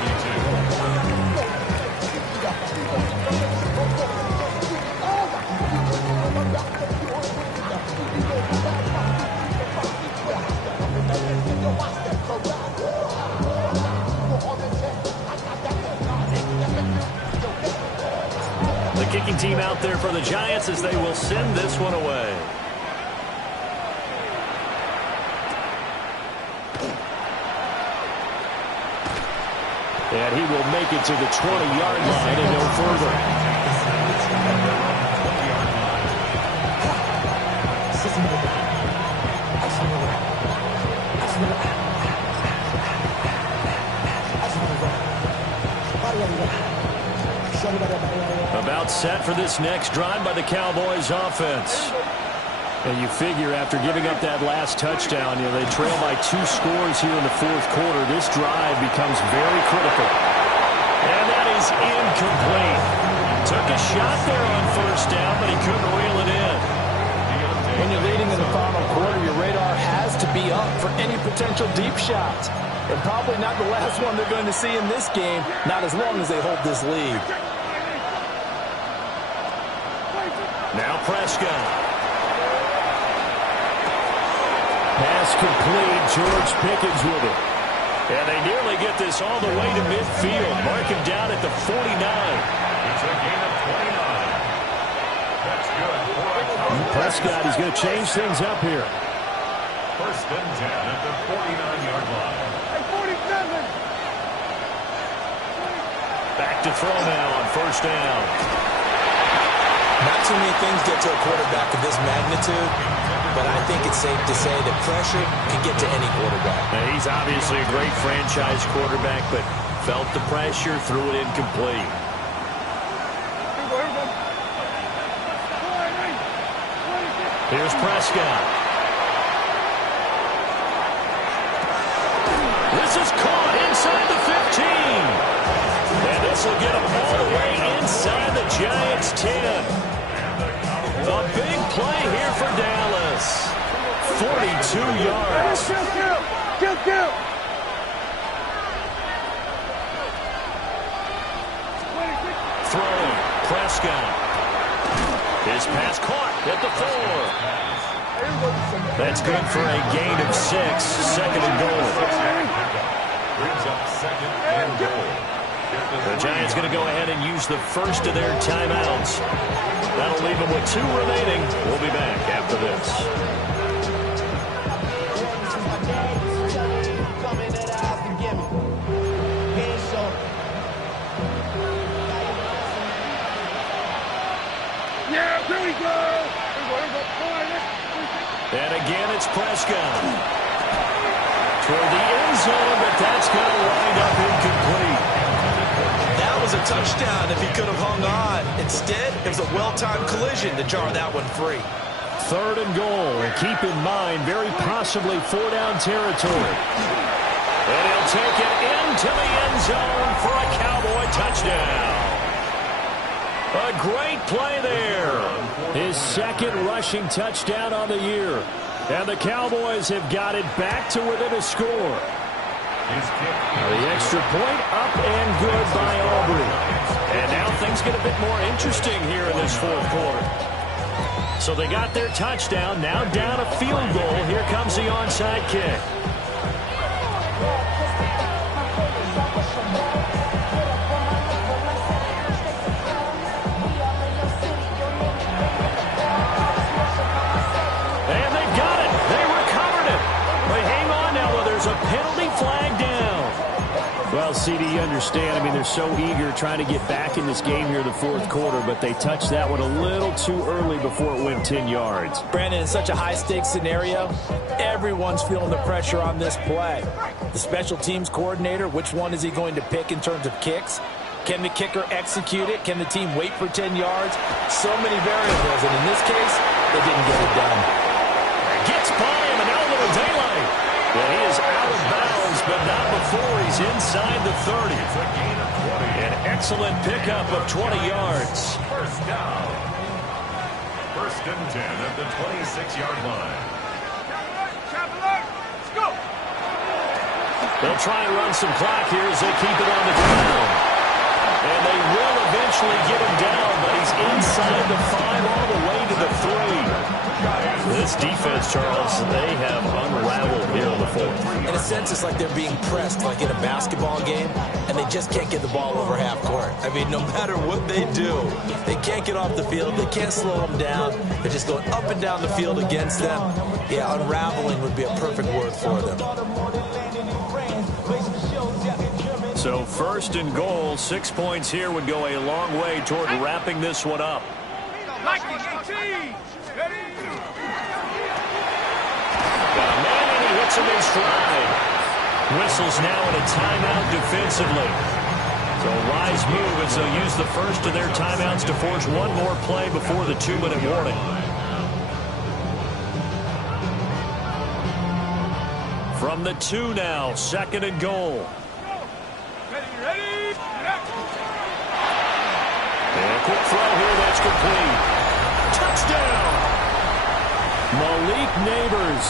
The kicking team out there for the Giants as they will send this one away. And he will make it to the 20-yard line and no further. About set for this next drive by the Cowboys offense. And you figure after giving up that last touchdown, they trail by 2 scores here in the fourth quarter. This drive becomes very critical. And that is incomplete. Took a shot there on first down, but he couldn't reel it in. When you're leading in the final quarter, your radar has to be up for any potential deep shots. And probably not the last one they're going to see in this game, not as long as they hold this lead. Now Prescott. Pass complete. George Pickens with it. And they nearly get this all the way to midfield. Mark him down at the 49. It's a gain of 29. That's good. Prescott is going to change things up here. First and 10 at the 49-yard line. Hey, 47. Back to throw now on first down. Not too many things get to a quarterback of this magnitude, but I think it's safe to say that pressure can get to any quarterback. Now, he's obviously a great franchise quarterback, but felt the pressure, threw it incomplete. Here's Prescott. This is caught inside the 15. And this will get him all the way inside the Giants' 10. A big play here for Dallas. 42 yards. Kill. Throwing. Prescott. His pass caught at the 4. That's good for a gain of 6. Second and goal. Brings up second and goal. The Giants going to go ahead and use the first of their timeouts. That'll leave them with 2 remaining. We'll be back after this. Yeah, here we go. And again, it's Prescott. Toward the end zone, but that's going to wind up incomplete. That was a touchdown if he could have hung on. Instead, it was a well-timed collision to jar that one free. Third and goal. And keep in mind, very possibly 4-down territory. And he'll take it into the end zone for a Cowboy touchdown. A great play there. His second rushing touchdown on the year. And the Cowboys have got it back to within a score. The extra point up and good by Aubrey. And now things get a bit more interesting here in this fourth quarter. So they got their touchdown. Now down a field goal. Here comes the onside kick. And they got it. They recovered it. They hang on now with their there's a penalty flag down. Well, CD, you understand. I mean, they're so eager trying to get back in this game here in the fourth quarter, but they touched that one a little too early before it went 10 yards. Brandon, in such a high-stakes scenario, everyone's feeling the pressure on this play. The special teams coordinator, which one is he going to pick in terms of kicks? Can the kicker execute it? Can the team wait for 10 yards? So many variables, and in this case, they didn't get it done. Gets by him, and now a little daylight. And he is out of bounds, but not before he's inside the 30. An excellent pickup of 20 yards. First down. First and 10 at the 26-yard line. Let's go. They'll try and run some clock here as they keep it on the ground. And they will eventually get him down, but he's inside the 5 all the way to the 3. This defense, Charles, they have unraveled here in the fourth. In a sense, it's like they're being pressed like in a basketball game, and they just can't get the ball over half court. I mean, no matter what they do, they can't get off the field. They can't slow them down. They're just going up and down the field against them. Yeah, unraveling would be a perfect word for them. So first and goal, 6 points here would go a long way toward wrapping this one up. Manning, he hits him in stride. Whistles now in a timeout defensively. So wise move as they'll use the first of their timeouts to force one more play before the 2-minute warning. From the 2 now, second and goal. And a quick throw here, that's complete. Touchdown! Malik Nabers,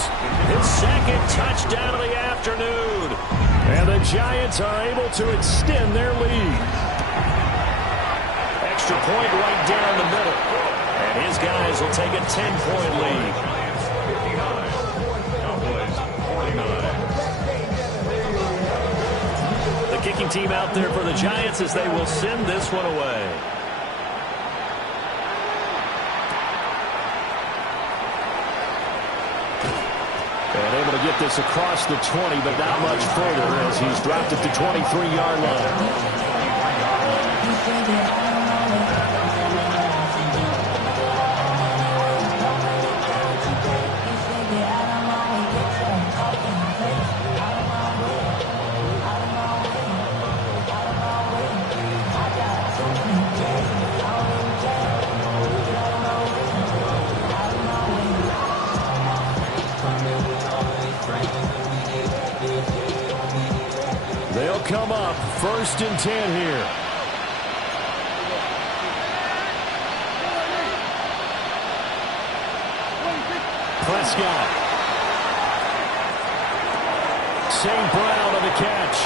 his second touchdown of the afternoon. And the Giants are able to extend their lead. Extra point right down the middle. And his guys will take a 10-point lead. 59. Cowboys 49. The kicking team out there for the Giants as they will send this one away. And able to get this across the 20, but not much further as he's dropped at the 23-yard line. They'll come up first and 10 here. Prescott. St. Brown on the catch.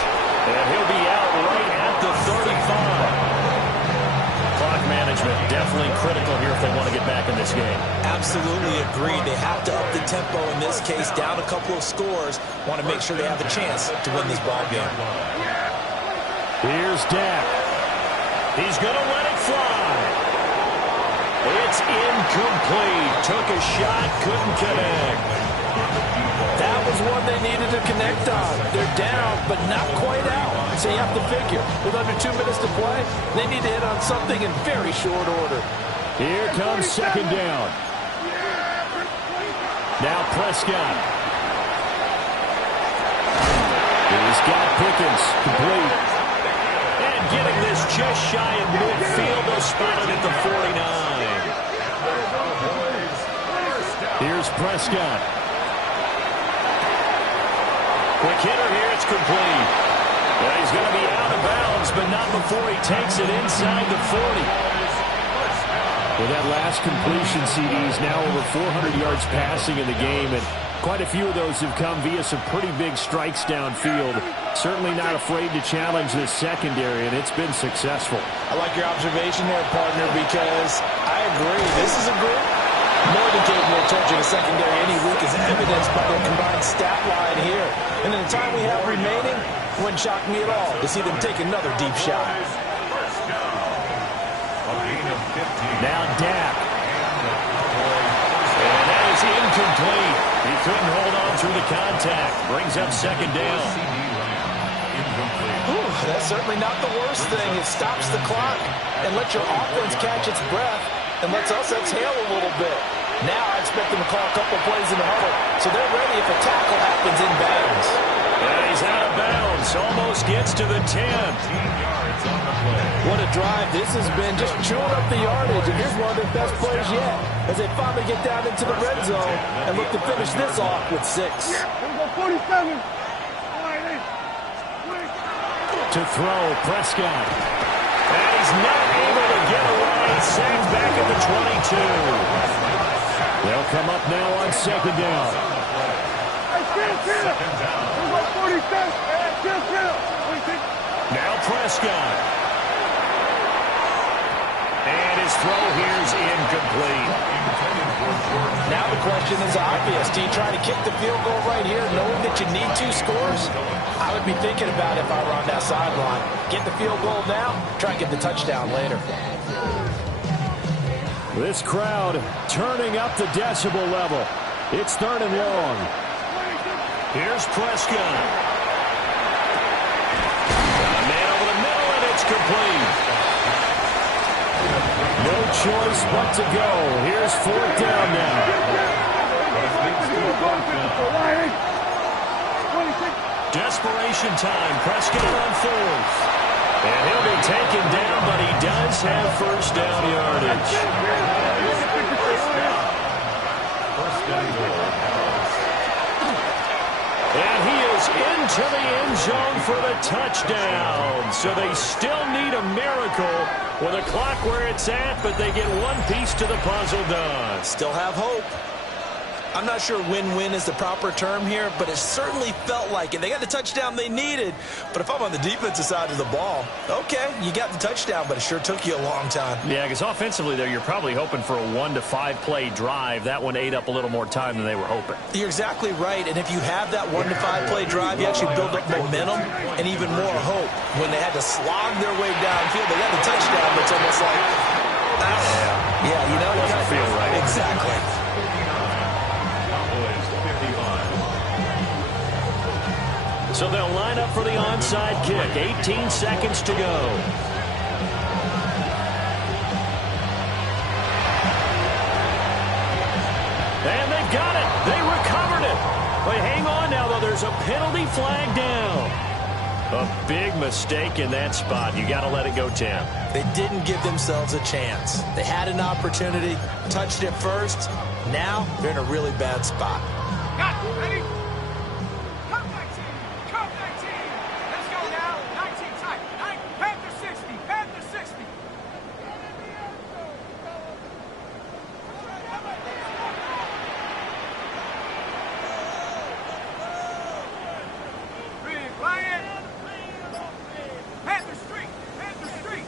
And he'll be out right at the 35. Clock management definitely critical here if they want to get back in this game. Absolutely agreed. They have to up the tempo in this case, down a couple of scores. Want to make sure they have a chance to win this ball game. Here's Dak. He's going to let it fly. It's incomplete. Took a shot, couldn't connect. That was one they needed to connect on. They're down, but not quite out. So you have to figure, with under 2 minutes to play, they need to hit on something in very short order. Here comes second down. Now Prescott. He's got Pickens complete. And getting this just shy of midfield. They'll spot it at the 49. Here's Prescott. Quick hitter here, it's complete. Well, he's going to be out of bounds, but not before he takes it inside the 40. With that last completion, CD's now over 400 yards passing in the game, and quite a few of those have come via some pretty big strikes downfield. Certainly not afraid to challenge this secondary, and it's been successful. I like your observation there, partner, because I agree. This is a group more than capable of torching a secondary any week, as evidenced by their combined stat line here. And in the time we have remaining, it wouldn't shock me at all to see them take another deep shot. Now Dak. And that is incomplete. He couldn't hold on through the contact. Brings up second down. Ooh, that's certainly not the worst thing. It stops the clock and lets your offense catch its breath and lets us exhale a little bit. Now I expect them to call a couple plays in the huddle, so they're ready if a tackle happens in bounds. And he's out of bounds. Almost gets to the 10. What a drive this has been, just chewing up the yardage. And here's one of their best plays yet as they finally get down into the red zone and look to finish this off with 6. Here we go, 47. To throw, Prescott. And he's not able to get away. Sacked back at the 22. They'll come up now on second down. Now Prescott. And his throw here's incomplete. Now the question is obvious. Do you try to kick the field goal right here knowing that you need 2 scores? I would be thinking about it if I were on that sideline. Get the field goal now, try and get the touchdown later. This crowd turning up the decibel level. It's 3rd and long. Here's Prescott. A man over the middle, and it's complete. No choice but to go. Here's 4th down now. Desperation time. Prescott on 4th. And he'll be taken down, but he does have first down yardage. And he is into the end zone for the touchdown. So they still need a miracle with a clock where it's at, but they get one piece to the puzzle done. Still have hope. I'm not sure win-win is the proper term here, but it certainly felt like it. They got the touchdown they needed, but if I'm on the defensive side of the ball, okay, you got the touchdown, but it sure took you a long time. Yeah, because offensively there, you're probably hoping for a 1 to 5 play drive. That one ate up a little more time than they were hoping. You're exactly right, and if you have that 1 to 5 play drive, you actually build up momentum and even more hope. When they had to slog their way downfield, they got the touchdown, but it's almost like, yeah, you know, it doesn't feel right. Exactly. So they'll line up for the onside kick. 18 seconds to go. And they've got it. They recovered it. But hang on now, though. There's a penalty flag down. A big mistake in that spot. You got to let it go, Tim. They didn't give themselves a chance. They had an opportunity, touched it first. Now they're in a really bad spot. Got it. Ready? Come 19. Come 19. Let's go now. 19 tight. Panther 60. Panther 60. Big Lion. Panther Street. Panther Street.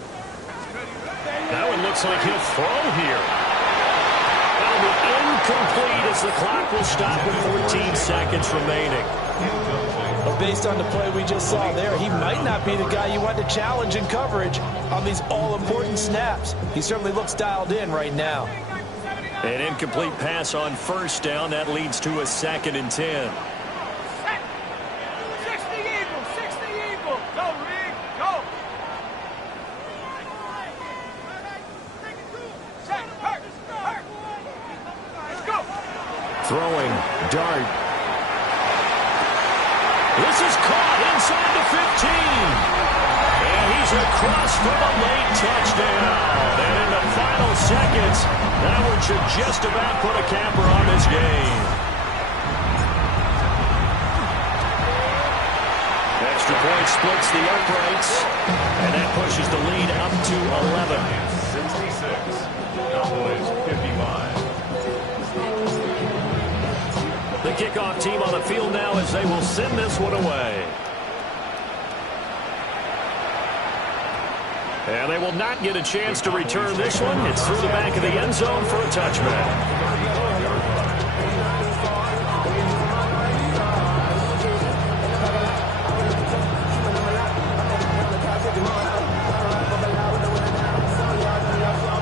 That one looks like he'll throw here. That'll be incomplete as the clock will stop with 14 seconds remaining. But based on the play we just saw there, he might not be the guy you want to challenge in coverage on these all-important snaps. He certainly looks dialed in right now. An incomplete pass on first down. That leads to a 2nd and 10. 60 Eagle. 60 Eagle. Go, Rig. Go. Check. Hurt. Let's go. Throwing. Dart. This is caught inside the 15. And he's across for the late touchdown. And in the final seconds, that one should just about put a capper on this game. Extra point splits the uprights. And that pushes the lead up to 11. 66. Cowboys 55. The kickoff team on the field now as they will send this one away. And they will not get a chance to return this one. It's through the back of the end zone for a touchback.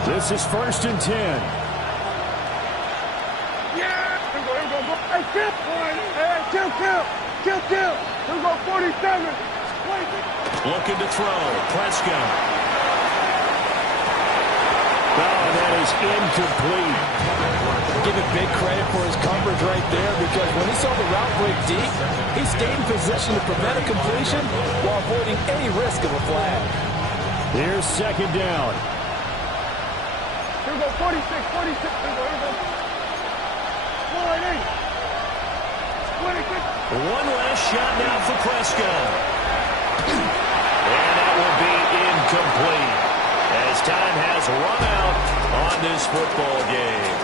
This is 1st and 10. Yeah. kill. Hey, kill. Who's on 47? Looking to throw. Prescott. Oh, that is incomplete. Give him big credit for his coverage right there, because when he saw the route break deep, he stayed in position to prevent a completion while avoiding any risk of a flag. Here's second down. Here we go, 46. Here we go. 26. One last shot now for Prescott. And that will be incomplete as time has run out on this football game.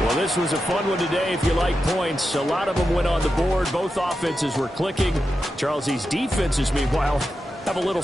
Well, this was a fun one today if you like points. A lot of them went on the board. Both offenses were clicking. Charles, these defenses, meanwhile, have a little